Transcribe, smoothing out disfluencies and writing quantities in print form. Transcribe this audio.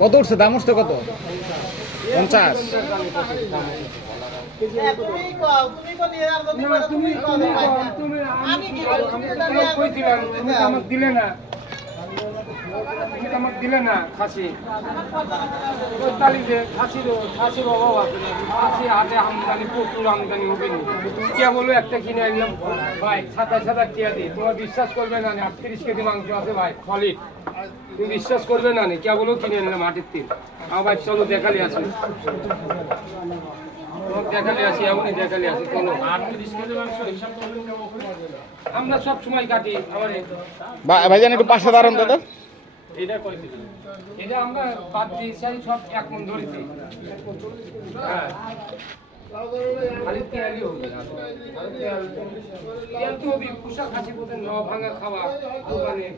কত উঠছে, দাম উঠছে কত? 50। আমাকে দিলে না খাসি পঁয়তাল্লিশে খাসির অভাব আছে না, খাসি হাটে আমদানি প্রচুর আমদানি হবে না। কে বলো একটা কিনে আনলাম ভাই 27,000 টাকা দিয়ে, তোমার বিশ্বাস করবে না? 38 কেজি মাংস আছে ভাই সলিড, তুমি বিশ্বাস করবে না? কে বলো কিনে আনলাম হাটের তিন। আমার ভাই চলো দেখালি আছে, দেখালে আসি, এমনই দেখালে আসি। চলো 38 কেজি মাংস হিসাব আমরা সব সময় কাটি। আমার ভাইজান একটু পাশে দাঁড়ান দাদা। এটা আমরা বাদ দিয়ে সব এক মন ধরেছি। হ্যাঁ খালি তেলই হবে না, তেল তো হবে, পোশাক খাসি বলতে ন ভাঙা খাওয়া দোকানে।